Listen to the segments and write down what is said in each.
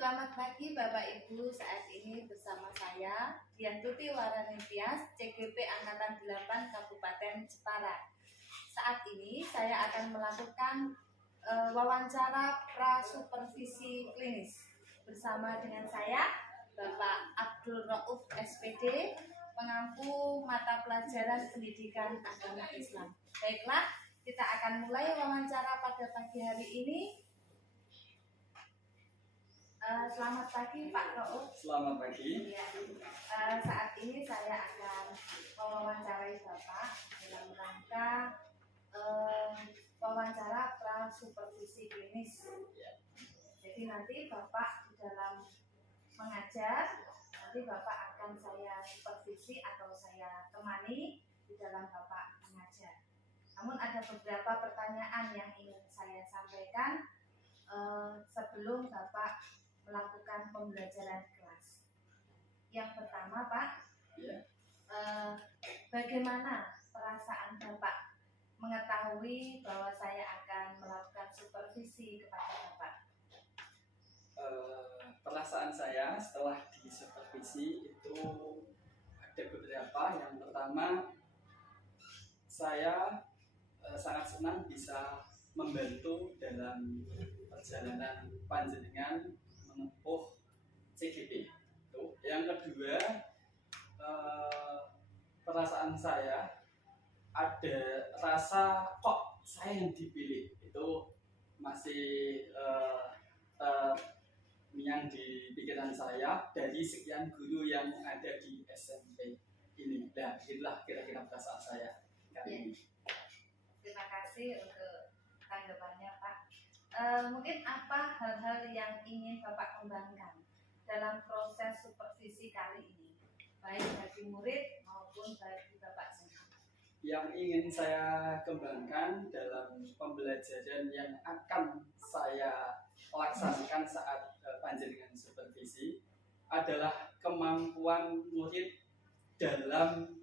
Selamat pagi Bapak Ibu, saat ini bersama saya Diantuti Waranitias, CGP Angkatan 8 Kabupaten Jepara. Saat ini saya akan melakukan wawancara prasupervisi klinis bersama dengan saya Bapak Abdul Rauf SPD, pengampu mata pelajaran pendidikan agama Islam. Baiklah, kita akan mulai wawancara pada pagi hari ini. Selamat pagi Pak Rauf. Selamat pagi. Ya, saat ini saya akan mewawancarai Bapak dalam rangka wawancara prasupervisi klinis. Jadi nanti Bapak di dalam mengajar, nanti Bapak akan saya supervisi atau saya temani di dalam Bapak mengajar. Namun ada beberapa pertanyaan yang ingin saya sampaikan sebelum Bapak melakukan pembelajaran kelas. Yang pertama Pak, bagaimana perasaan Bapak mengetahui bahwa saya akan melakukan supervisi kepada Bapak? Perasaan saya setelah disupervisi itu ada beberapa. Yang pertama, saya sangat senang bisa membantu dalam perjalanan panjenengan menempuh CGP. Yang kedua, perasaan saya ada rasa kok saya yang dipilih, itu masih yang di pikiran saya dari sekian guru yang ada di SMP ini. Nah, itulah kira-kira perasaan saya kali ini. Terima kasih untuk tanggapannya Pak. Mungkin apa hal-hal yang ingin Bapak kembangkan dalam proses supervisi kali ini, baik bagi murid maupun bagi Bapak sendiri? Yang ingin saya kembangkan dalam pembelajaran yang akan saya laksanakan saat panjenengan supervisi adalah kemampuan murid dalam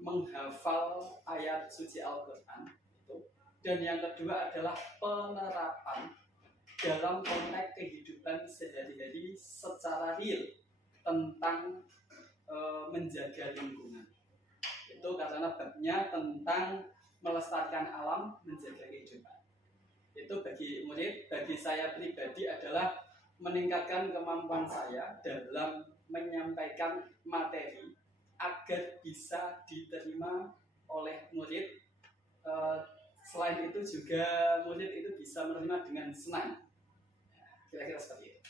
menghafal ayat suci Al-Quran itu. Dan yang kedua adalah penerapan dalam konteks kehidupan sehari-hari secara real tentang menjaga lingkungan. Itu karena babnya tentang melestarikan alam, menjaga kehidupan. Itu bagi murid, bagi saya pribadi adalah meningkatkan kemampuan saya dalam menyampaikan materi agar bisa diterima oleh murid. Selain itu juga murid itu bisa menerima dengan senang. Kira-kira seperti itu.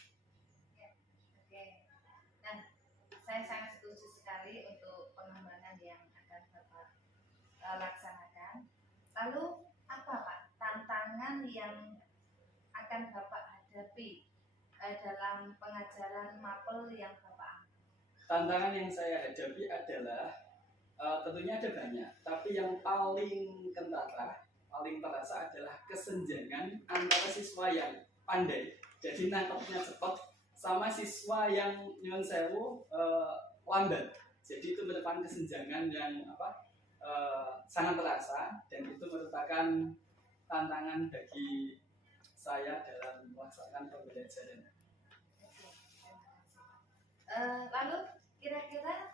Oke. Nah, saya sangat setuju sekali untuk pengembangan yang akan Bapak laksanakan. Lalu apa Pak tantangan yang akan Bapak hadapi dalam pengajaran mapel yang Bapak ambil? Tantangan yang saya hadapi adalah tentunya ada banyak, tapi yang paling kentara, paling terasa adalah kesenjangan antara siswa yang pandai, jadi nangkepnya cepat, sama siswa yang nyuwun sewu lambat. Jadi itu merupakan kesenjangan yang sangat terasa, dan itu merupakan tantangan bagi saya dalam melaksanakan pembelajaran. Lalu kira-kira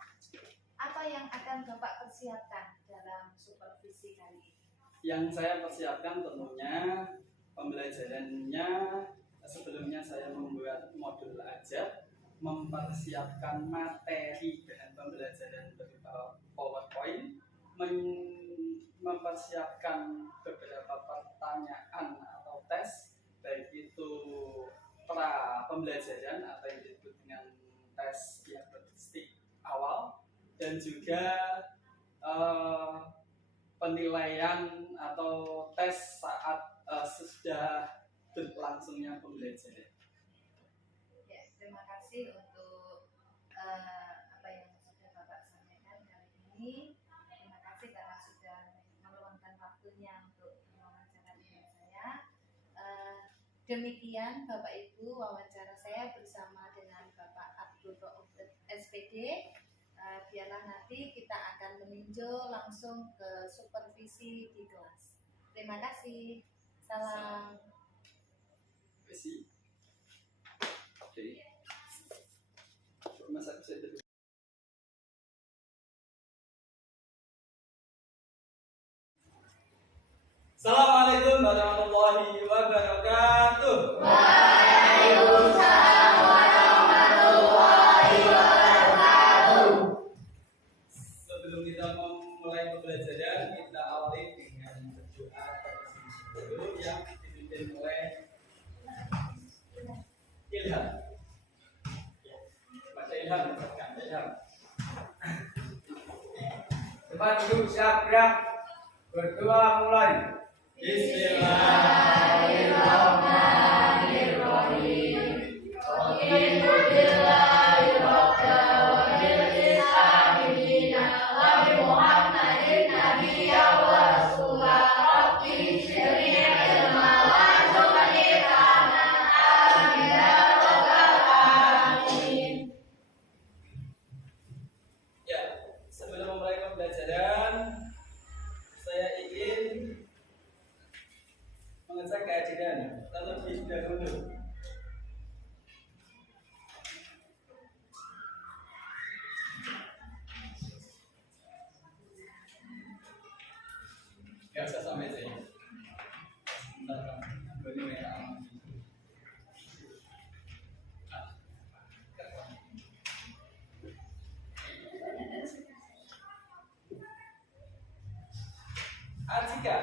apa yang akan Bapak persiapkan dalam supervisi kali ini? Yang saya persiapkan tentunya pembelajarannya, sebelumnya saya membuat modul ajar, mempersiapkan materi bahan pembelajaran berupa PowerPoint, mempersiapkan beberapa pertanyaan atau tes, baik itu pra pembelajaran atau yang disebut dengan tes diagnostik awal, dan juga penilaian atau tes saat sudah berlangsungnya pembelajaran. Ya, terima kasih untuk apa yang sudah Bapak sampaikan kali ini. Terima kasih karena sudah meluangkan waktunya untuk wawancara dengan saya. Demikian Bapak Ibu wawancara saya bersama dengan Bapak Abdul Rauf SPD. Biarlah nanti kita akan meninjau langsung ke supervisi di kelas. Terima kasih. Salam. Terima kasih. Oke. Masa bisa terus. Assalamualaikum warahmatullahi wabarakatuh. Waalaikumsalam warahmatullahi wabarakatuh. Sebelum kita memulai pembelajaran, kita awali dengan berdoa dulu yang dipimpin oleh Ilham. Baca Ilham, baca Ilham. Tempat duduk siap gerak. Berdoa mulai. Bismillahirrahmanirrahim. Raditu billahi rabba wa bil islami dina wa bi Muhammadin nabiyya wa rasula. Rabbi shrih ilma warzuqni fahman. Amin ya rabbal alamin. Ya, sebelum memulai pembelajaran, saya ingin mengecek keadilan terlebih dahulu. Gak usah sampai saya. Bentar, ini merah. Atika,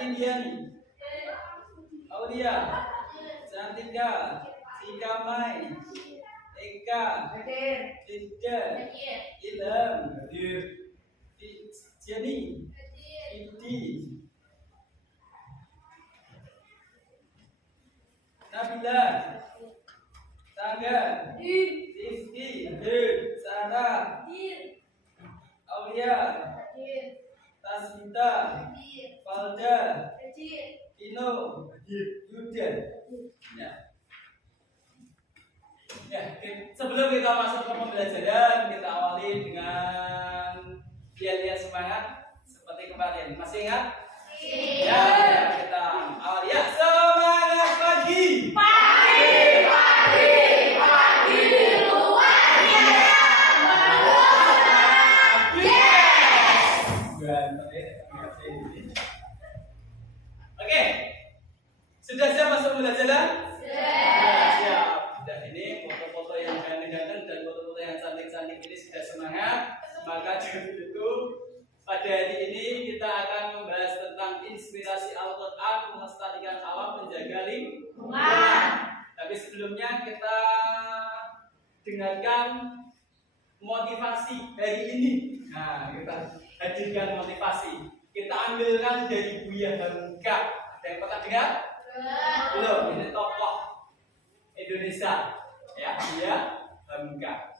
Diani, Aulia, Cantika, Sikamai, Eka, Dinda, Ilham, Jenny, Indi, Nabila, Tangga, Rifki, Sarah, Aulia, Tasmita, Falda, Tino, Yuda. Ya, sebelum kita masuk ke pembelajaran, kita awali dengan lihat-lihat semangat seperti kemarin. Masih ingat? Ya, kita awali ya. Semangat pagi. Oke, sudah siap masuk pembelajaran? Siap. Dan ini foto-foto yang ganteng-ganteng dan foto-foto yang cantik-cantik ini sudah semangat. Maka dengan itu pada hari ini kita akan membahas tentang inspirasi Al-Quran melestarikan alam menjaga lingkungan. Tapi sebelumnya kita dengarkan motivasi hari ini. Nah, kita hadirkan motivasi. Kita ambilkan dari Buya Hamka. Ada yang pernah dengar? Belum. Ini tokoh Indonesia, ya, Buya Hamka.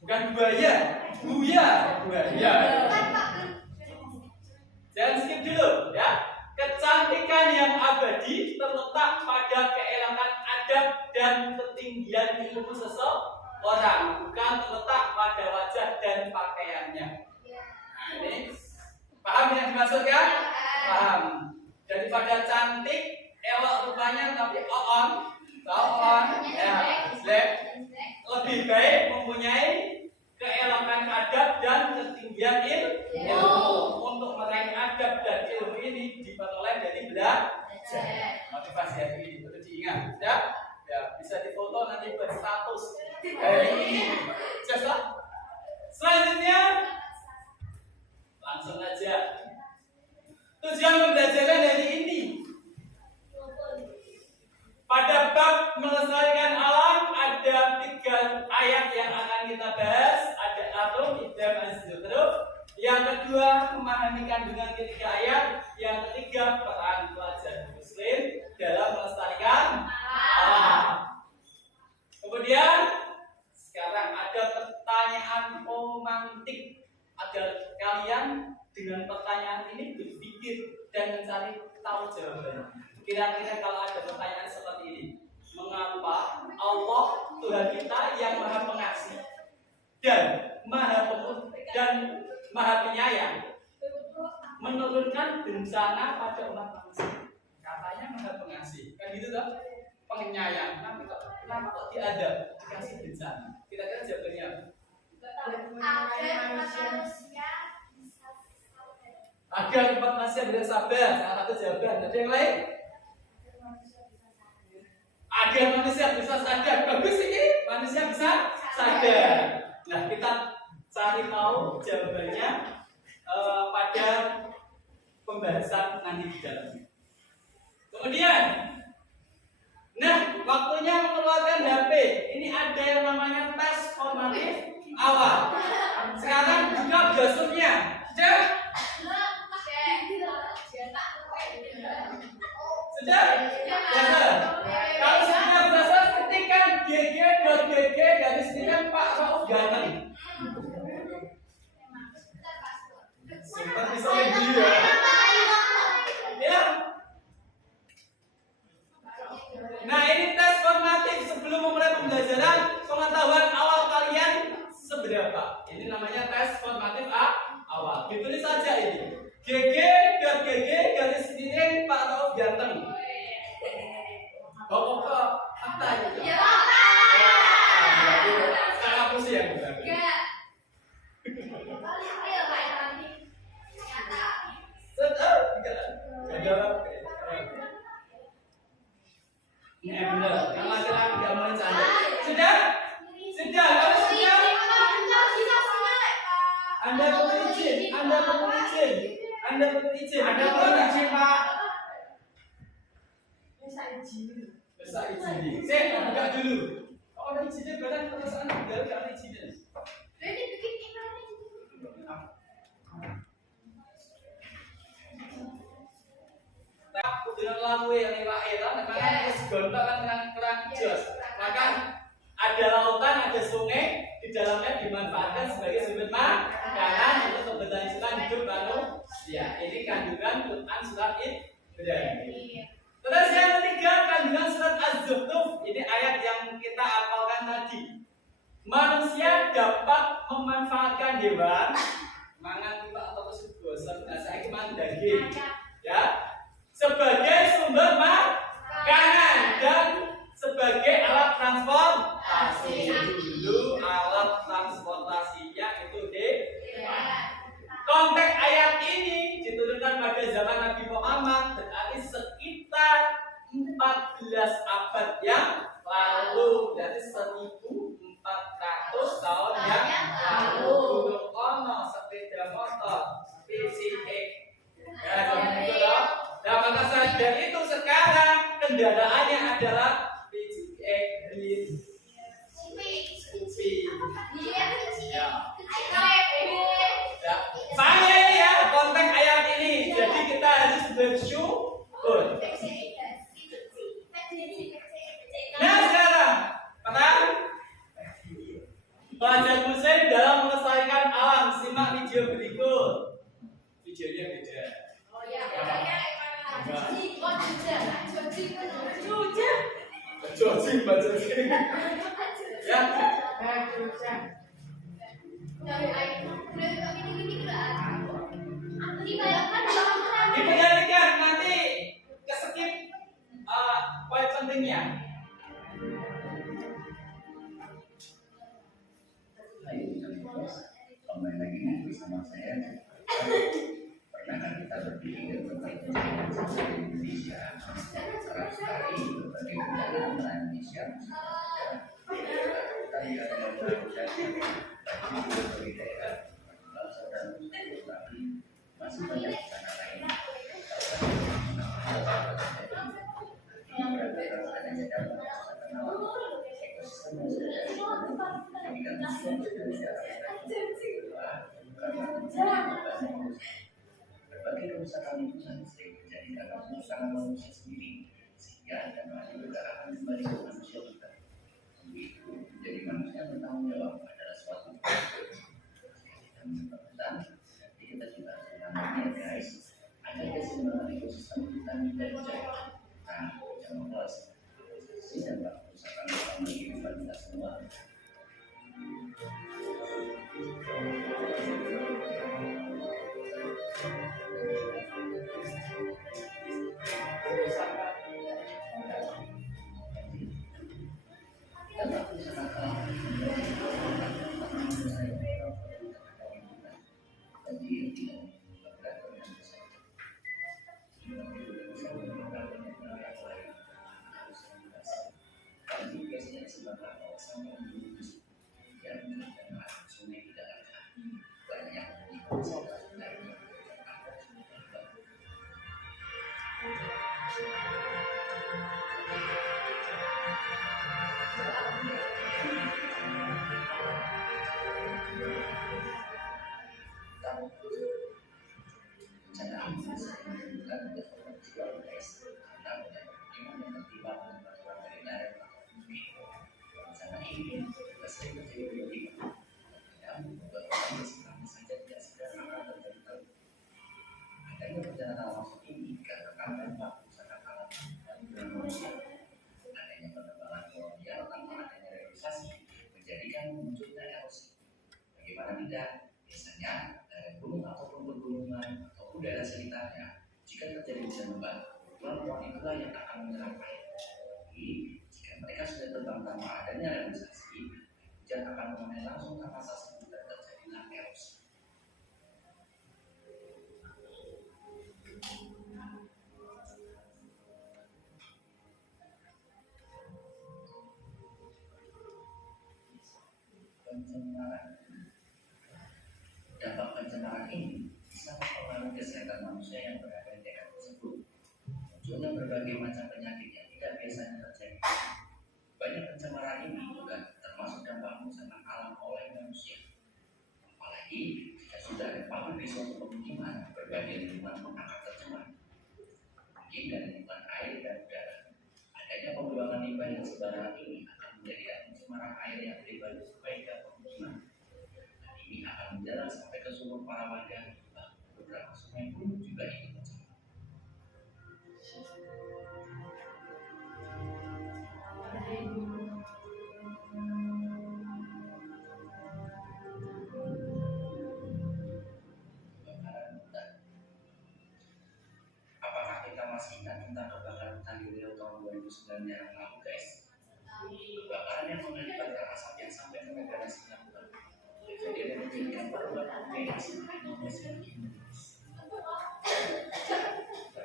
Bukan buaya, Buya. Jangan skip dulu, ya. Kecantikan yang abadi terletak pada keelokan adab dan ketinggian ilmu seseorang, bukan terletak pada wajah dan pakaiannya. Nah, ini paham yang dimaksudkan? Paham. Daripada cantik, elok rupanya tapi on, ya, slap. Lebih baik mempunyai keelokan adab dan ketinggian ilmu. Untuk meraih adab dan ilmu ini diperoleh dari belajar. Motivasi hari ini perlu diingat, ya. Ya, bisa difoto nanti buat status hari ini. Jelas. Selanjutnya langsung aja. Tujuan pembelajaran hari ini pada bab melestarikan alam ada 3 ayat yang akan kita bahas. Ada atom, idam, azhuruf. Yang kedua memahami kandungan ketiga ayat. Yang ketiga peran pelajar muslim dalam melestarikan alam. Kemudian sekarang ada pertanyaan romantik agar kalian dengan pertanyaan ini berpikir dan mencari tahu jawabannya. Kira-kira kalau ada pertanyaan seperti ini, mengapa Allah Tuhan kita yang Maha Pengasih dan Maha Penyayang menurunkan bencana pada umat manusia? Katanya Maha gitu toh, penyayang. Tapi kok kenapa kok diadab dikasih bencana? Kira-kira jawabannya apa? Agar umat manusia bisa sabar. Salah satu jawaban. Ada yang lain? Agar manusia bisa sadar. Bagus ini, manusia bisa sadar. Nah, kita cari tahu jawabannya pada pembahasan nanti di dalamnya. Kemudian, nah, waktunya mengeluarkan HP. Ini ada yang namanya tes formatif awal. Sekarang buka browsernya. Sudah? Sudah? Kalau sudah browser, ketikkan gg.gg garis miring Pak Rauf Ganteng. Seperti saya dia. Ya. Nah, ini tes formatif sebelum memulai pembelajaran, pengetahuan awal kalian seberapa. Ini namanya tes formatif awal. Ditulis saja ini. gg.gg garis miring Pak Rauf Ganteng. Bawa ke fakta itu. Ya. Saya hapus ya. Ini benar. Yang laki-laki nggak mau canda. Sudah? Sudah. Kalau sudah, Anda perlu izin. Anda perlu izin. Anda perlu izin. Anda perlu izin, Pak. Bisa izin. Saya buka dulu. Oh, ada izinnya berarti perasaan tinggal nggak ada izinnya. Aku dengan lagu yang lewat era, karena segontok kan kurang jos. Maka ada lautan, ada sungai, di dalamnya dimanfaatkan sebagai sumber makanan untuk keberlangsungan hidup manusia. Ini kandungan Quran surat Ibrahim. Terus yang ketiga kandungan surat Az-Zukhruf. Ini ayat yang kita hafalkan tadi. Manusia dapat memanfaatkan hewan, mangan kita atau bosan, saya kemana daging, ya, sebagai sumber makanan dan sebagai alat transportasi. Dulu alat transportasinya itu konteks ayat ini diturunkan pada zaman Nabi Muhammad, berarti sekitar 14 abad yang lalu, dari 1400 tahun yang lalu. Dulu ono sepeda motor PCX, ya itu loh. Nah, maka sadar itu sekarang kendaraannya adalah PCX, Scoopy. Ya. Saya ini ya konteks ayat ini, jadi kita harus bersyukur. Nah sekarang, perang pelajar muslim dalam melestarikan alam. Simak video berikut. Videonya beda. Jojing. Ya. Diperhatikan nanti keskip poin pentingnya. Kembali lagi bersama saya. Pernah kita berpikir tentang Indonesia, kerap sekali berbagai bencana Indonesia. Kita lihat dari daerah, bangsa dan tapi masih banyak bencana lain. Berbagai kerusakan itu sering terjadi karena kerusakan manusia sendiri, sehingga ada keadaan kembali ke manusia kita. Itu menjadi manusia bertanggung jawab adalah suatu dan pesan. Jadi kita juga sebenarnya guys, ada keseimbangan ekosistem kita menjadi jaga. Nah, jangan lupa sidang kerusakan dalam kehidupan kita semua. Biasanya dari gunung ataupun pegunungan ataupun daerah sekitarnya, jika terjadi hujan lebat, kebetulan pohon itulah yang akan menyerap air. Jadi, jika mereka sudah terbang tanpa adanya realisasi, hujan akan mengenai langsung tanpa tersebut dan terjadilah erosi. Pencemaran. Dampak pencemaran ini bisa mempengaruhi kesehatan manusia yang berada di daerah tersebut. Munculnya berbagai macam penyakit yang tidak biasanya terjadi. Banyak pencemaran ini juga termasuk dampak bencana alam oleh manusia. Apalagi jika sudah ada pabrik di suatu pemukiman, berbagai lingkungan pun akan tercemar. Mungkin dari lingkungan air dan udara. Adanya pembuangan limbah yang sembarangan ini akan menjadikan pencemaran air yang pribadi sampai ke pemukiman. Dan ini akan menjalar sampai ke sumur para warga. Beberapa sungai pun juga ikut tercemar. Kebakaran hutan. Apakah kita masih ingat tentang kebakaran hutan di Riau tahun 2009 yang lalu, guys? Kebakaran yang mengakibatkan asap yang sampai ke negara Singapura. Kejadian yang menjadikan korban medis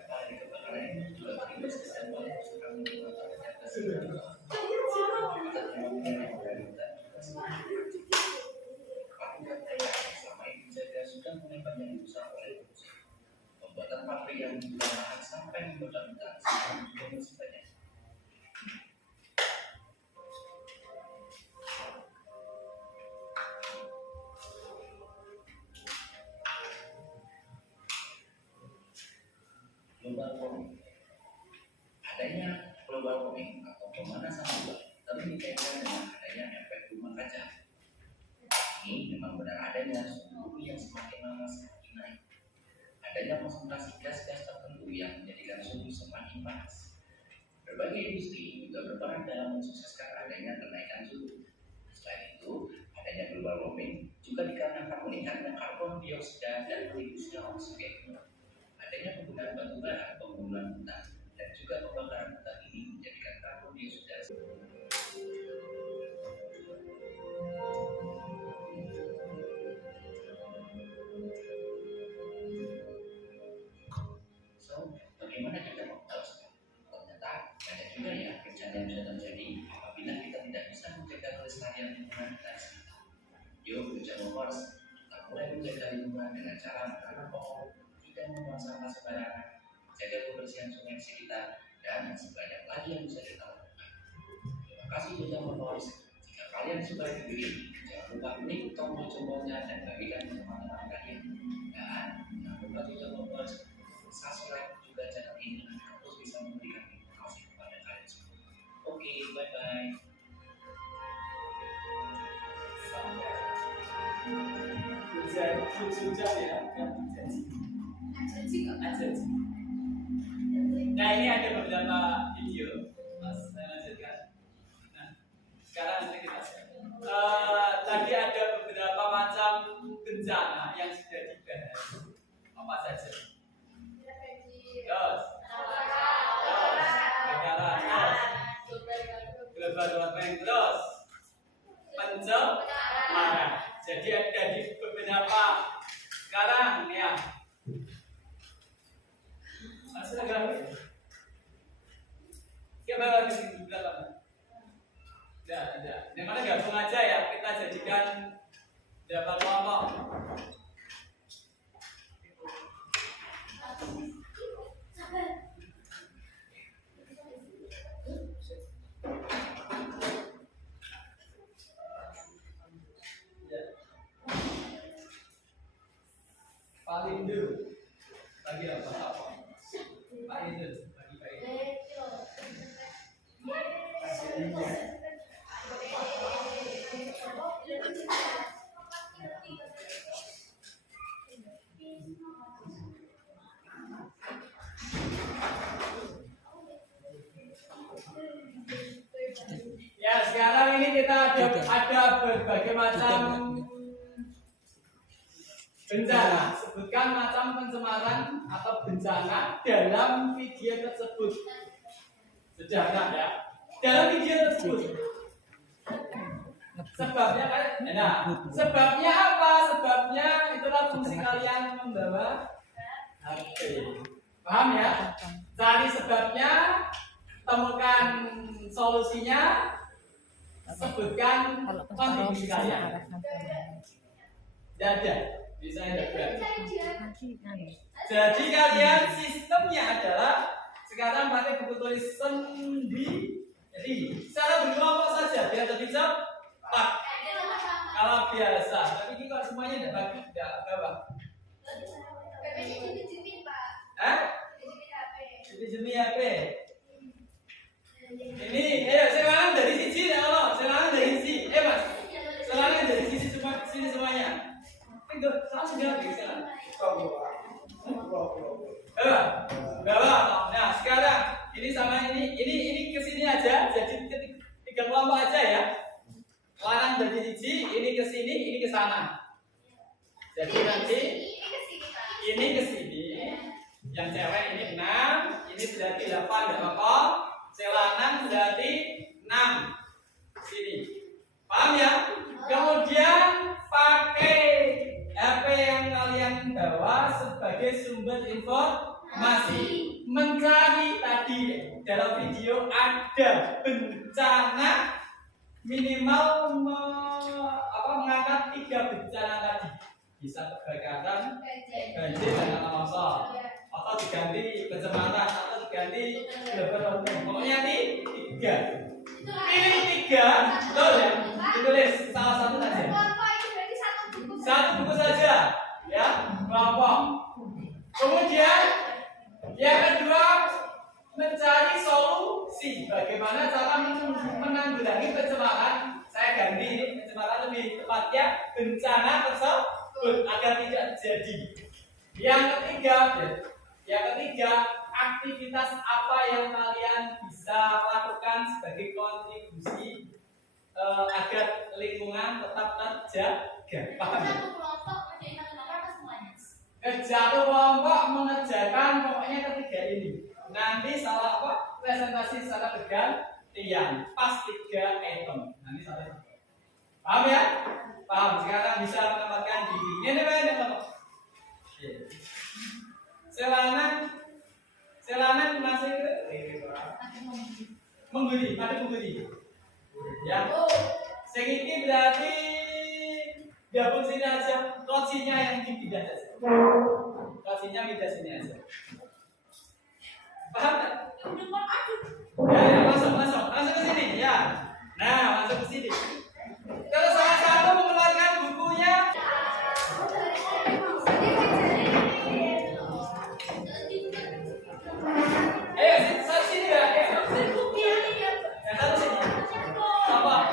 dari kebakaran ini juga berimbas ke sampah yang sudah menggunakan ternyata Singapura. Selama ini saja sudah mulai banyak dirusak oleh manusia. Pembuatan pabrik yang membuka lahan sampai membakar hutan sekarang juga masih banyak. Global warming. Adanya global warming atau pemanasan global terus dikaitkan dengan adanya efek rumah kaca. Ini memang benar adanya suhu bumi yang semakin lama semakin naik. Adanya konsentrasi gas-gas tertentu yang menjadikan suhu semakin panas. Berbagai industri juga berperan dalam mensukseskan adanya kenaikan suhu. Selain itu, adanya global warming juga dikarenakan meningkatnya karbon dioksida dan reduksinya oksigen. Adanya penggunaan batu bara, pembunuhan hutan, dan juga pembakaran hutan ini menjadikan karbon dioksida. So, bagaimana kita membalasnya? Ternyata banyak juga ya bencana yang bisa terjadi apabila kita tidak bisa menjaga kelestarian lingkungan kita sekitar. Yuk, bencana lovers, kita mulai menjaga lingkungan dengan cara menanam pohon, tidak membuang sampah sembarangan, jaga kebersihan sungai sekitar, dan sebanyak lagi yang bisa kita lakukan. Terima kasih sudah menonton. Jika kalian suka video ini, jangan lupa klik tombol jempolnya dan bagikan ke teman-teman kalian. Dan jangan lupa juga membuat subscribe juga channel ini agar terus bisa memberikan informasi kepada kalian semua. Oke, bye-bye. Hujan ya, kan janji. Nah, ini ada beberapa video, Mas. Saya lanjutkan. Nah, sekarang nanti kita tadi ada beberapa macam bencana yang sudah dibahas. Apa saja? Terus, global warming, terus pencemaran. Jadi ada di beberapa sekarang ya. Masih agak bawa ke sini belakang. Tidak. Yang mana gabung aja ya, kita jadikan berapa kelompok. Paling dulu bagi apa? Paling dulu bagi baik. Ya, sekarang ini kita ada berbagai macam Bencana. Sebutkan macam pencemaran atau bencana dalam video tersebut. Sejarah ya. Dalam video tersebut. Sebabnya kan? Nah, sebabnya apa? Sebabnya itulah fungsi kalian membawa HP. Paham ya? Cari sebabnya, temukan solusinya, sebutkan kontribusi kalian. Dada, bisa dada. Jadi kalian sistemnya adalah sekarang pakai buku tulis sendiri. Secara berkelompok saja biar lebih cepat. Kalau biasa, tapi ini kok semuanya tidak bagi, tidak bawah. Jenis HP. Ini, sekarang dari sisi, sekarang dari sisi, mas, sekarang dari sisi semua, sini semuanya. Enggak, salah enggak bisa. Bawah. Nah, sekarang ini sama ini ke sini aja, jadi tiga kelompok aja ya. Larang dari sisi, ini ke sini, ini ke sana. Jadi nanti ini ke sini. Yang cewek ini 6, ini berarti 8, enggak apa-apa. Celanang berarti 6. Sini. Paham ya? Kemudian pakai HP yang kalian bawa sebagai sumber informasi. Mencari tadi dalam video ada bencana minimal mengangkat 3 bencana tadi. Bisa kebakaran, banjir dan tanah longsor, atau diganti pencemaran, atau diganti global warming. Pokoknya ini 3. Ini 3, betul ya? Ditulis salah satu saja. Satu buku saja, ya, kelompok. Kemudian yang kedua mencari solusi. Bagaimana cara menanggulangi pencemaran? Saya ganti ini pencemaran lebih tepatnya bencana tersebut agar tidak terjadi. Yang ketiga, aktivitas apa yang kalian bisa lakukan sebagai kontribusi agar lingkungan tetap terjaga. Paham ya? Satu kelompok mengerjakan pokoknya ketiga ini. Nanti salah apa? Presentasi secara bergantian. Pas 3 item. Nanti salah. Paham ya? Paham. Sekarang bisa menempatkan diri. Ini kelompok. Selanan masih mengguli. Ya. Sing iki berarti gabung sini aja. Tosinya yang dipindah aja. Tosinya pindah sini aja. Paham tak? Ya, masuk ke sini ya. Nah, masuk ke sini. Kalau salah satu mengeluarkan bukunya, ayo sini ya. Yang satu sini. Apa?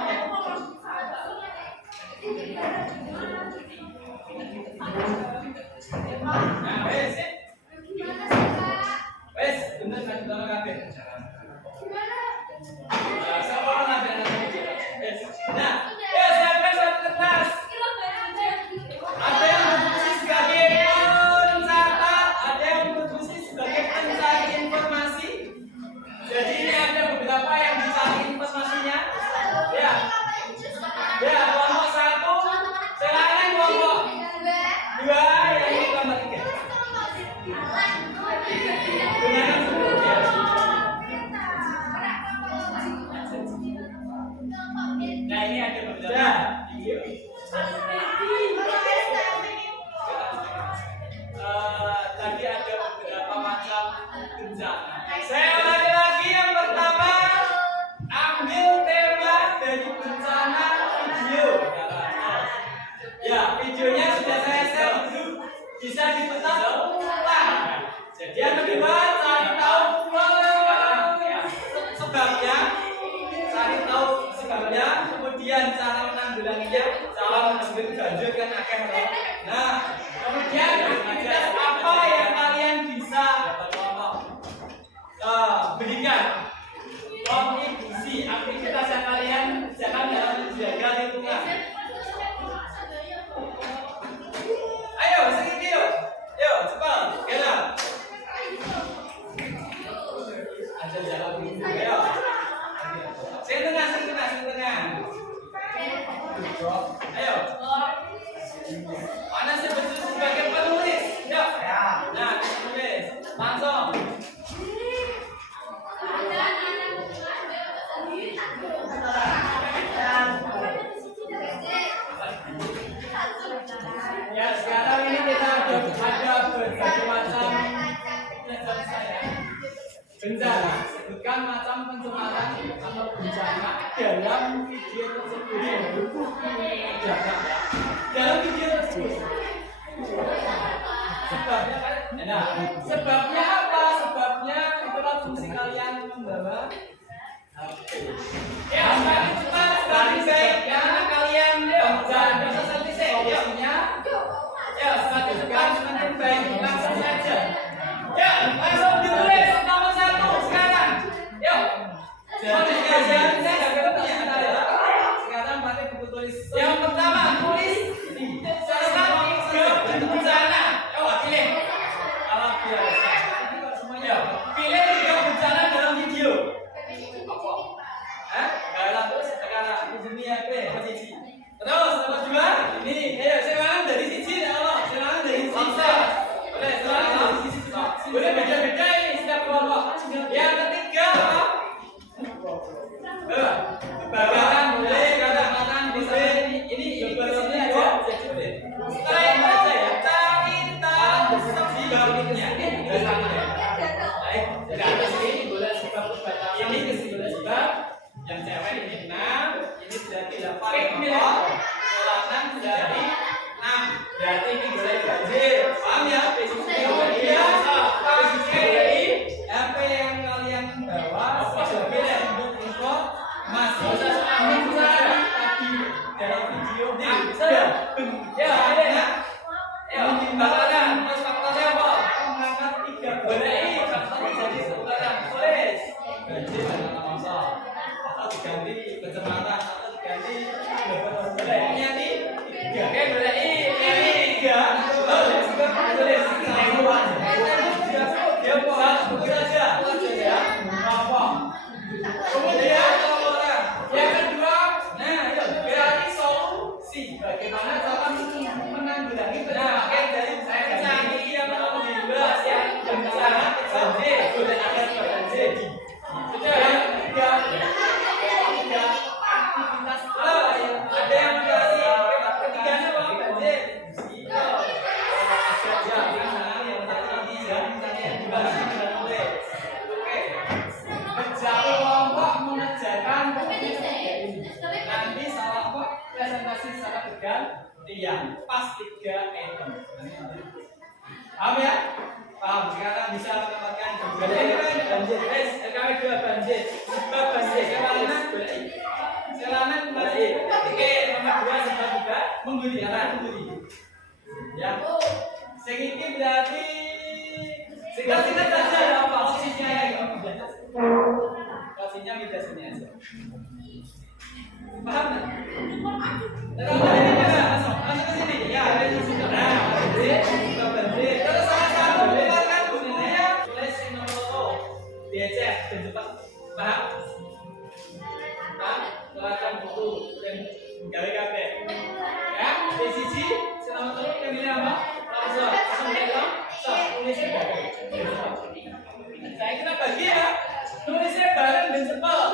Nah, wes, bener kan sama kabeh. Nah, siapkan satu kertas. Ada yang berfungsi sebagai pencatat, ada yang berfungsi sebagai pencari informasi. Jadi ini ada beberapa yang dicari informasinya. Ya, kelompok 1, sekarang kelompok 2, yang ini kelompok 3. tentang pencemaran atau bencana dalam video tersebut. Jangan ya. Dalam video tersebut. Sebabnya kan? Nah, sebabnya apa? Sebabnya itulah fungsi kalian membawa HP. Ya, semakin cepat, semakin baik. Karena kalian jangan berasal solusinya. Ya, semakin cepat, semakin baik. Langsung saja. Ya, langsung ditulis nomor 1 sekarang. Yuk. Jadi saya nggak ketemu ya. Sekarang pakai buku tulis. Yang pertama tulis salah 3 bencana. Coba pilih. Alat biasa. Semuanya. Pilih 3 bencana dalam video. Apa? Hah? Dalam terus sekarang ini HP posisi. Terus nomor 2 ini. Ayo silakan dari sisi Allah. Silakan dari sisi. Boleh silakan dari sisi. Boleh beda-beda ini setiap kelompok. Yang ketiga apa? Bawaan boleh, kanan boleh. Ini bagiannya aja. Setelah itu cari tahu sebabnya. Baik, tidak ada sini boleh sebab baca. Ini kesimpulan sebab. Yang cewek ini 6, ini berarti 8. Selanang berarti 6. Berarti ini boleh banjir. Paham ya? Kemudian dari HP yang kalian bawa sudah beda info masih tadi dalam video sudah ya ada ya bakalan terus faktornya apa mengangkat 3 boleh faktornya jadi sebulan tulis banjir karena masa atau diganti pencemaran atau diganti boleh ini 3 oke boleh ini 3 tulis dia buat buku saja ya apa kemudian orang yang kedua nah itu berarti solusi bagaimana cara menanggulangi penyakit dari cari yang membebas yang bencana banjir sudah ada banjir sudah yang ketiga aktivitas ada yang berarti ketiganya apa banjir nanti salah kok presentasi secara bergantian pas 3 item. Paham ya? Paham. Sekarang bisa mendapatkan banjir. RKW 2 banjir. Sebab banjir. Selanan kembali. Oke, nomor 2 sebab juga mengguli. Ya. Sing iki berarti singkat-singkat saja ya apa posisinya ya. Posisinya kita sini aja. Paham enggak? Langsung ke sini. Ya, ada di sini. Nah, banjir. Terus salah satu bukan gunanya tulis nomor diecek dan cepat. Paham? Paham? Silakan buku dan gawe kabeh. Ya, di sisi nomor yang pilih apa? Langsung tulis bareng. Saya kira bagi ya. Tulisnya bareng dan cepat.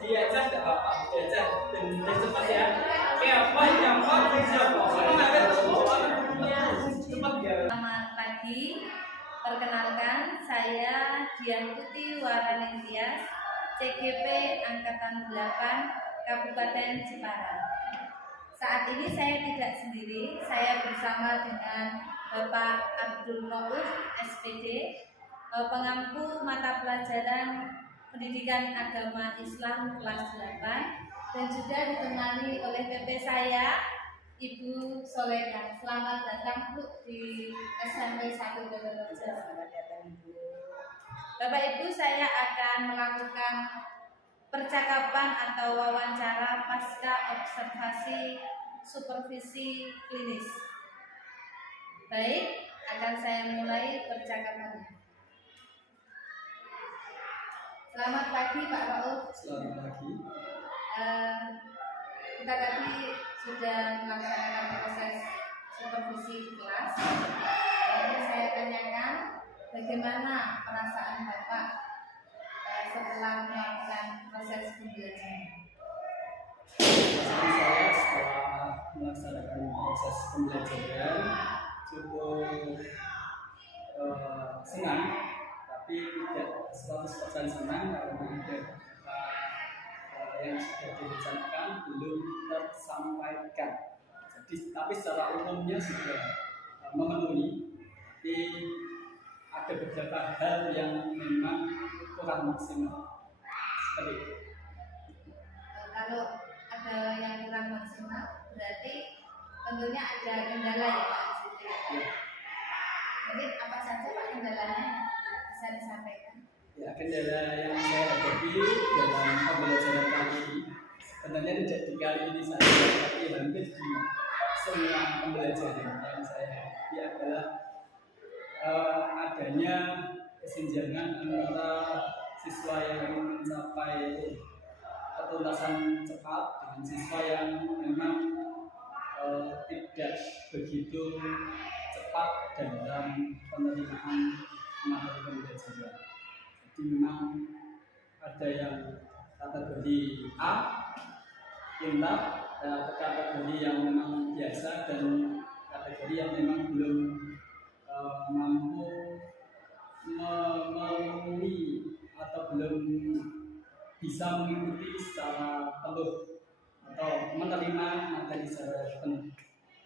Diajak tidak apa-apa, diajak dan cepat ya. Apa yang siapa? Selamat pagi, perkenalkan saya Diantuti Waranentias, CGP Angkatan 8 Kabupaten Jepara. Saat ini saya tidak sendiri, saya bersama dengan Bapak Abdul Rauf SPD, pengampu mata pelajaran Pendidikan Agama Islam kelas 8, dan juga ditemani oleh PP saya Ibu Solekan. Selamat datang Bu di SMP 1 Bolorejo. Selamat datang Ibu. Bapak Ibu, saya akan melakukan percakapan atau wawancara pasca observasi supervisi klinis. Baik, akan saya mulai percakapannya. Selamat pagi Pak Rauf. Selamat pagi. kita tadi sudah melaksanakan proses supervisi di kelas. Lalu saya tanyakan bagaimana perasaan Bapak setelah melakukan proses pembelajaran. Perasaan saya setelah melaksanakan proses pembelajaran cukup senang, tapi tidak 100% senang karena ada yang sudah direncanakan belum tersampaikan. Jadi, tapi secara umumnya sudah memenuhi, tapi ada beberapa hal yang memang kurang maksimal. Seperti itu. Kalau ada yang kurang maksimal, berarti tentunya ada kendala ya Pak di situ ya. Ya. Mungkin apa saja Pak kendalanya bisa disampaikan? Ya, kendala yang saya hadapi dalam pembelajaran kali ini sebenarnya tidak di kali ini saja, tapi hampir di semua pembelajaran yang saya hadapi adalah adanya kesenjangan antara siswa yang mencapai ketuntasan cepat dengan siswa yang memang tidak begitu cepat dalam penerimaan materi pembelajaran. Jadi memang ada yang kategori A, pintar, ada kategori yang memang biasa, dan kategori yang memang belum mampu memenuhi atau belum bisa mengikuti secara penuh atau menerima materi secara penuh.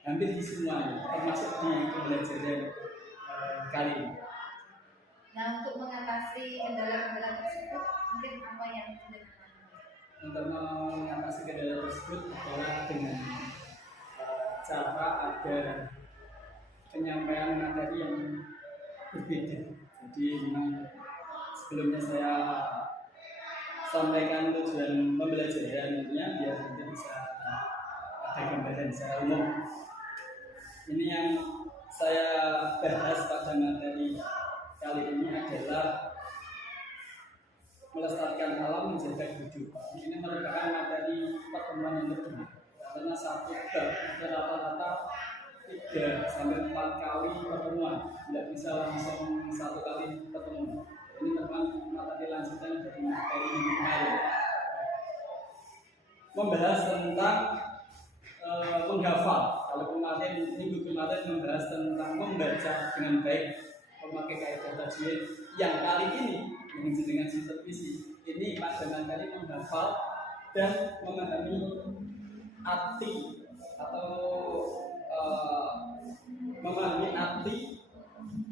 Hampir di semuanya, termasuk di pembelajaran kali ini. Nah, untuk mengatasi kendala-kendala tersebut, mungkin apa yang sudah dilakukan? Untuk mengatasi kendala tersebut adalah dengan cara ada penyampaian materi yang berbeda. Jadi memang sebelumnya saya sampaikan tujuan pembelajarannya biar nanti bisa ada gambaran secara umum. Ini yang saya bahas pada materi kali ini adalah melestarikan alam menjaga kehidupan. Ini merupakan materi pertemuan yang kedua, karena satu bab ada rata-rata 3 sampai 4 kali pertemuan, tidak bisa langsung 1 kali pertemuan. Ini memang materi lanjutan dari materi minggu kemarin, membahas tentang menghafal. Kalau kemarin minggu kemarin membahas tentang membaca dengan baik, memakai kaidah tajwid. Yang kali ini yang dengan supervisi ini pada materi menghafal dan memahami arti atau memahami arti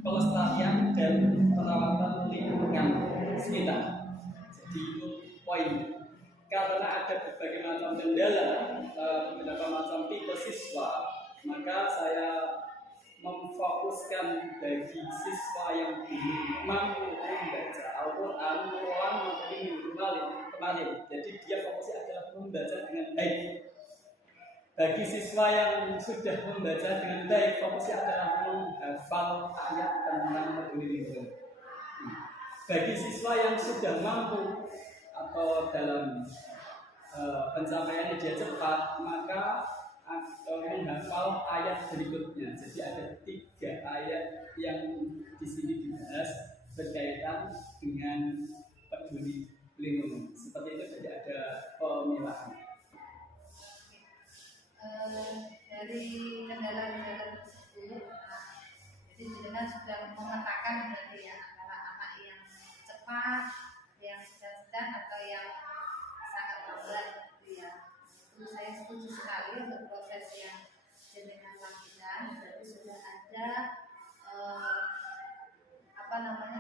pelestarian dan perawatan lingkungan sekitar. Jadi itu poin. Karena ada berbagai macam kendala, beberapa macam tipe siswa, maka saya memfokuskan bagi siswa yang belum mampu membaca Al-Quran mengulang materi minggu kemarin. Jadi dia fokusnya adalah membaca dengan baik. Bagi siswa yang sudah membaca dengan baik, fokusnya adalah menghafal ayat tentang peduli lingkungan. Bagi siswa yang sudah mampu atau dalam pencapaiannya dia cepat, maka menghafal ayat berikutnya. Jadi ada 3 ayat yang di sini dibahas berkaitan dengan peduli lingkungan. Seperti itu, jadi ada pemilahan. Dari kendala-kendala tersebut, jadi jenengan sudah memetakan berarti ya antara anak yang cepat, yang sedang atau yang sangat lambat gitu ya. Itu saya setuju sekali untuk proses yang jenengan lakukan. Berarti sudah ada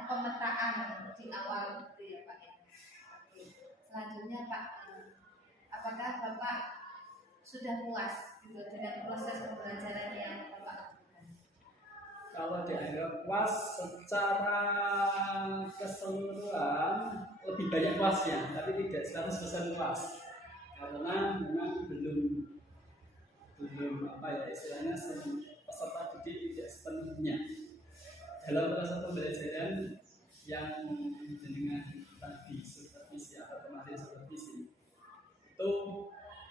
pemetaan di awal gitu ya Pak ya. Oke. Selanjutnya Pak, apakah Bapak sudah puas gitu dengan proses pembelajaran yang Bapak lakukan? Kalau dianggap puas secara keseluruhan lebih banyak puasnya, tapi tidak 100% puas, karena memang belum istilahnya peserta didik tidak sepenuhnya dalam proses pembelajaran yang dengan tadi supervisi atau kemarin supervisi itu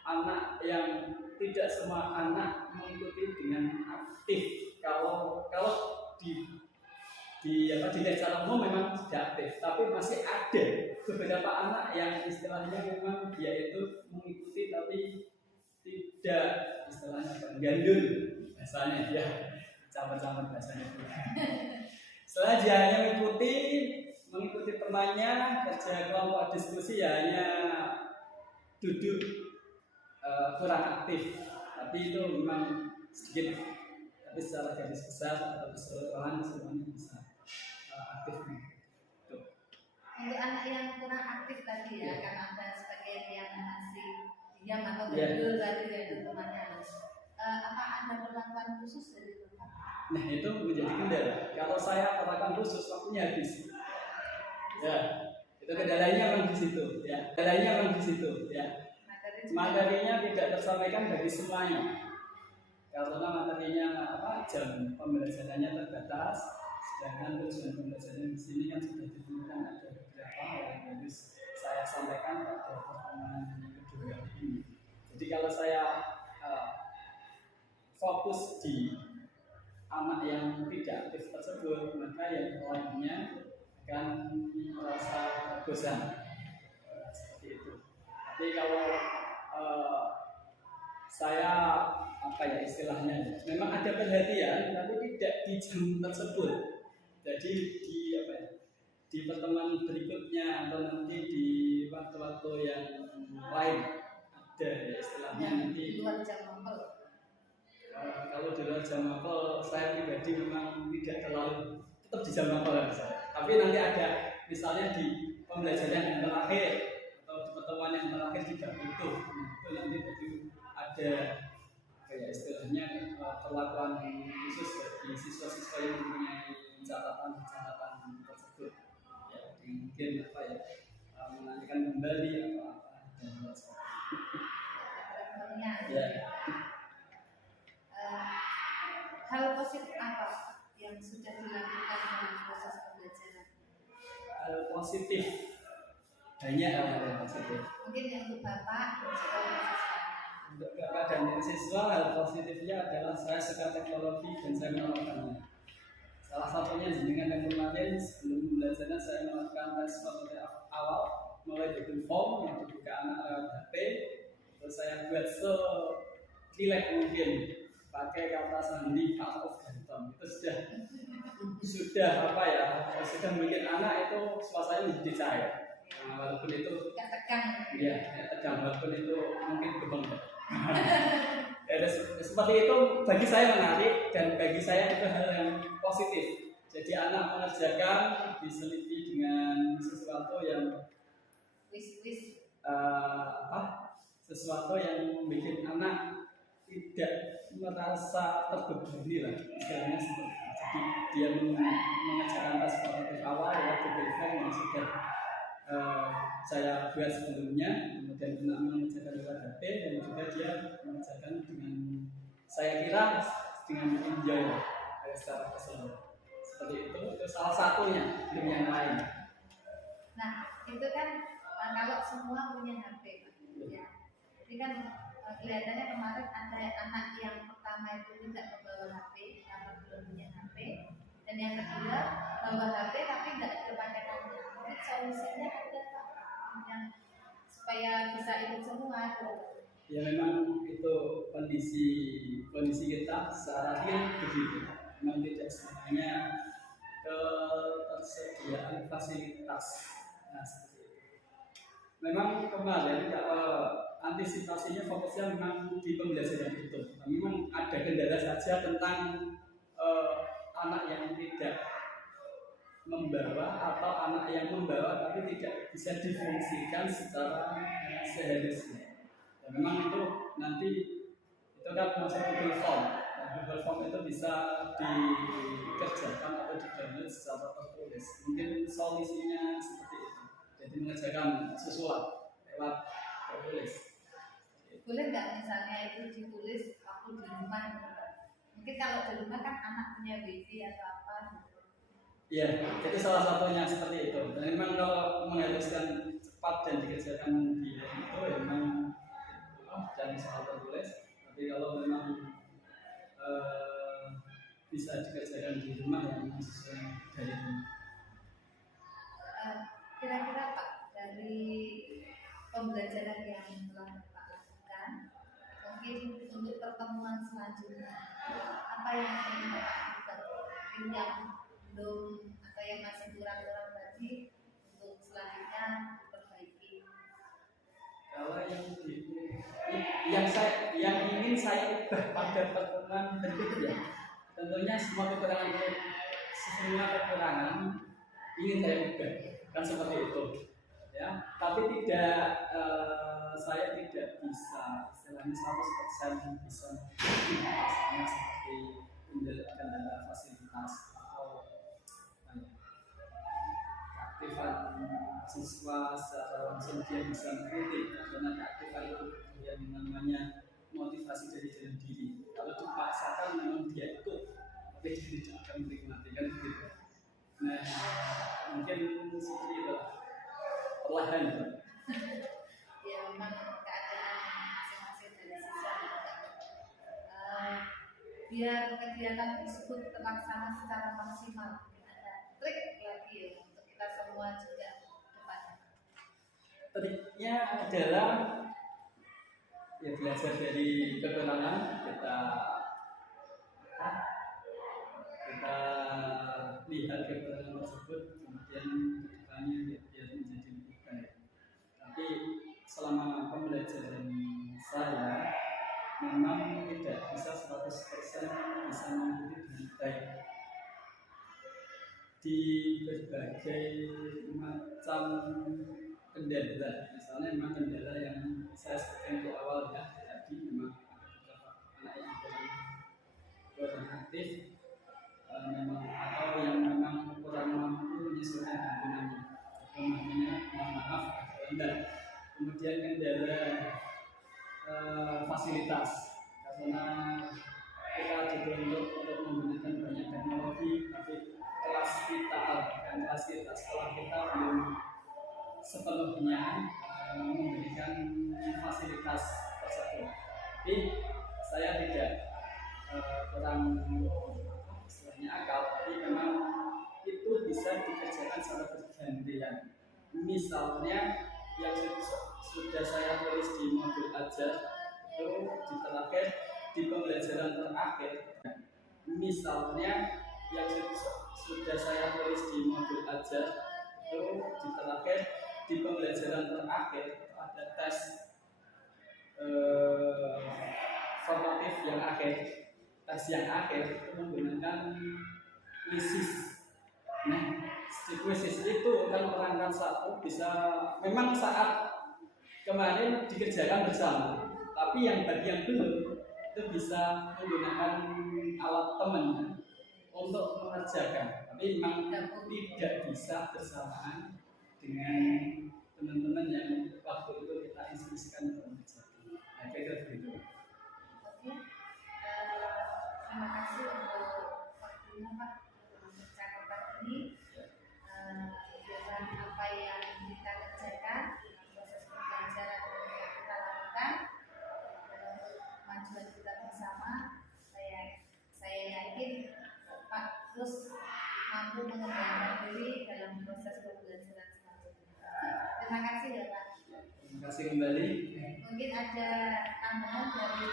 anak yang tidak semua anak mengikuti dengan aktif. Kalau di secara umum memang tidak aktif, tapi masih ada beberapa anak yang istilahnya memang dia itu mengikuti tapi tidak istilahnya gandul bahasanya ya, campur-campur bahasanya. Setelah dia hanya mengikuti temannya, kerja kelompok diskusi ya hanya duduk, kurang aktif, tapi itu memang sedikit, tapi secara garis besar atau keseluruhan semuanya bisa aktif. Tuh. Untuk anak yang kurang aktif tadi ya, karena ada sebagian yang masih diam atau Ya. gandul tadi ya temannya. Apa ada perlakuan khusus dari Bapak? Nah itu menjadi kendala. Kalau saya perlakuan khusus waktunya habis. Ya, itu kendalanya memang di situ. Ya, kendalanya memang di situ. Ya, materinya tidak tersampaikan bagi semuanya. Karena materinya jam pembelajarannya terbatas, sedangkan tujuan pembelajaran di sini kan sudah ditentukan ada beberapa yang harus saya sampaikan pada pertemuan kedua ini. Jadi kalau saya fokus di anak yang tidak aktif tersebut, maka yang lainnya akan merasa bosan seperti itu. Tapi kalau saya istilahnya memang ada perhatian, tapi tidak di jam tersebut. Jadi di pertemuan berikutnya atau nanti di waktu-waktu yang lain ada istilahnya nanti. Di luar jam mapel. Kalau di luar jam mapel saya pribadi memang tidak terlalu tetap di jam mapel saya. Tapi nanti ada misalnya di pembelajaran yang terakhir atau di pertemuan yang terakhir tidak butuh, itu nanti jadi ada istilahnya perlakuan khusus bagi siswa-siswa yang mempunyai catatan tersebut. Ya, mungkin menanyakan kembali atau apa dan sebagainya. Ya. Hal positif apa yang sudah dilakukan dalam proses pembelajaran? Hal positif banyak hal positif. Mungkin yang untuk Bapak untuk Bapak dan siswa, hal positifnya adalah saya suka teknologi dan saya melakukannya. Salah satunya jenengan yang kemarin sebelum pembelajaran saya melakukan tes materi awal mulai dari form yang dibuka anak lewat HP, terus saya buat se-relax mungkin pakai kata sandi of Gantom. Itu sudah bikin anak itu suasananya menjadi cair. Nah, walaupun itu tegang. Iya, tegang walaupun itu mungkin beban. Ya, seperti itu bagi saya menarik dan bagi saya itu hal yang positif. Jadi anak mengerjakan diseliti dengan sesuatu yang sesuatu yang bikin anak tidak merasa terbebani lah, istilahnya seperti itu. Jadi dia mengerjakan tes formatif awal ya Google Form yang sudah saya buat sebelumnya, kemudian anak mengerjakan lewat HP dan juga dia mengerjakan dengan saya kira dengan enjoy secara keseluruhan. Seperti itu salah satunya, belum yang lain. Nah, itu kan kalau semua punya HP, ya. Jadi kan kelihatannya kemarin ada anak yang pertama itu tidak membawa HP karena belum punya HP, dan yang kedua bawa HP tapi tidak ada paketannya. Mungkin solusinya ada Pak yang supaya bisa ikut semua tuh. Ya memang itu kondisi kita secara real begitu. Memang tidak semuanya ketersediaan fasilitas. Nah, seperti itu. Memang kemarin antisipasinya fokusnya memang di pembelajaran itu. Memang ada kendala saja tentang anak yang tidak membawa atau anak yang membawa tapi tidak bisa difungsikan secara seharusnya. Dan memang itu nanti itu kan masuk Google Form. Google Form itu bisa dikerjakan atau di-download secara tertulis. Mungkin solusinya seperti itu. Jadi mengerjakan sesuatu lewat tertulis. Boleh nggak misalnya itu ditulis waktu di rumah? Mungkin kalau di rumah kan anak punya wifi atau apa gitu. Iya, itu salah satunya seperti itu. Dan memang kalau mengharuskan cepat dan dikerjakan di itu memang dan yang soal tertulis. Tapi kalau memang bisa dikerjakan di rumah ya memang sesuai dari rumah. Kira-kira Pak, dari pembelajaran yang telah Bapak lakukan, mungkin untuk pertemuan selanjutnya apa yang ingin Bapak lakukan? Mungkin yang belum atau yang masih kurang-kurang tadi untuk selanjutnya perbaiki. Kalau yang ingin saya ubah pada pertemuan berikutnya, tentunya semua kekurangan ingin saya ubah, kan seperti itu, ya. Tapi saya tidak bisa istilahnya 100% bisa misalnya seperti kendala fasilitas atau keaktifan siswa secara langsung dia bisa mengkritik, karena keaktifan itu yang namanya motivasi dari dalam diri. Kalau dipaksakan memang dia ikut, tapi dia tidak akan menikmati, kan begitu. Nah, mungkin seperti itu perlahan. Ya memang keadaan masing-masing dari siswa biar kegiatan tersebut terlaksana secara maksimal. Ada trik lagi ya untuk kita semua juga depannya. Triknya adalah ya belajar dari kekurangan kita lihat kekurangan tersebut, kemudian kedepannya biar menjadi lebih baik. Tapi selama pembelajaran saya memang tidak bisa 100% bisa mengikuti dengan baik di berbagai macam kendala. Misalnya memang kendala yang saya sebutkan di awal ya, tadi memang ada beberapa anak yang kurang aktif, memang atau yang memang kurang mampu menyesuaikan hubungannya, maaf rendah. Kemudian kendala fasilitas, karena kita dituntut untuk menggunakan banyak teknologi, tapi kelas kita sekolah kita belum sepenuhnya memberikan fasilitas tersebut. Jadi saya tidak kurang istilahnya akal, tapi memang itu bisa dikerjakan secara bergantian. Misalnya yang sudah saya tulis di modul ajar itu diterapkan di pembelajaran terakhir. Misalnya yang sudah saya tulis di modul ajar itu diterapkan di pembelajaran terakhir, ada tes formatif yang akhir. Tes yang akhir itu menggunakan kuisis. Nah, di kuisis itu kan orang satu bisa, memang saat kemarin dikerjakan bersama, tapi yang bagian belum itu bisa menggunakan alat teman untuk mengerjakan, tapi memang tidak bisa bersamaan dengan teman-teman yang waktu itu kita instruksikan untuk mengerjakan. Nah, kira-kira begitu. Oke, terima kasih untuk waktunya Pak untuk percakapan ini. Kegiatan apa yang kita kerjakan, proses pembelajaran yang kita lakukan, kemajuan kita bersama, saya yakin Pak terus mampu mengembangkan diri dalam proses pembelajaran selanjutnya. Terima kasih ya Pak. Terima kasih kembali. Mungkin ada tambahan dari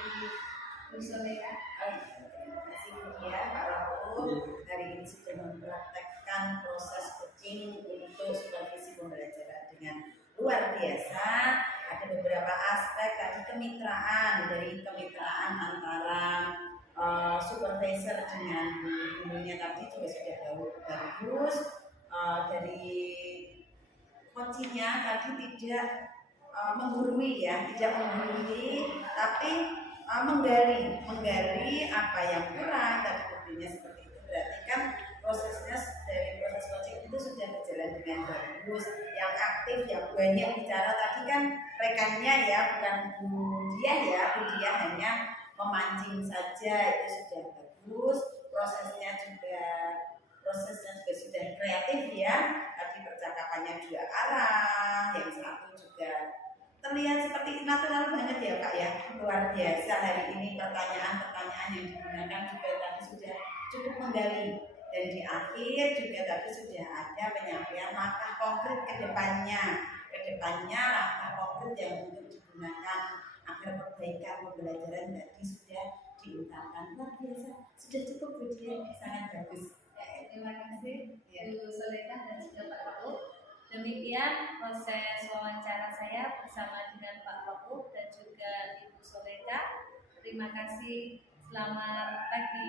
Bu Soleha. Terima kasih ya Pak Lampu. Hari ini sudah mempraktekkan proses coaching untuk supervisi pembelajaran dengan luar biasa. Ada beberapa aspek tadi kemitraan, dari kemitraan antara supervisor dengan gurunya tadi juga sudah bagus. Dari coachingnya tadi tidak menggurui ya, tidak menggurui, tapi menggali apa yang kurang, tadi tentunya seperti itu. Berarti kan prosesnya dari proses coaching itu sudah berjalan dengan bagus. Yang aktif, yang banyak bicara tadi kan rekannya ya, bukan Bu Dia hanya memancing saja, itu sudah bagus. Prosesnya juga sudah kreatif ya. Tadi percakapannya juga arah, yang satu juga terlihat seperti natural banget ya Kak ya, luar biasa hari ini pertanyaan-pertanyaan yang digunakan juga tadi sudah cukup menggali, dan di akhir juga tadi sudah ada penyampaian langkah konkret ke depannya langkah konkret yang untuk digunakan agar perbaikan pembelajaran tadi sudah diungkapkan. Luar biasa, sudah cukup Bu Dian, sangat bagus. Terima kasih Bu Soleka dan juga Pak Wagub. Demikian proses wawancara saya bersama dengan Pak Wagub dan juga Ibu Soleka. Terima kasih. Selamat pagi.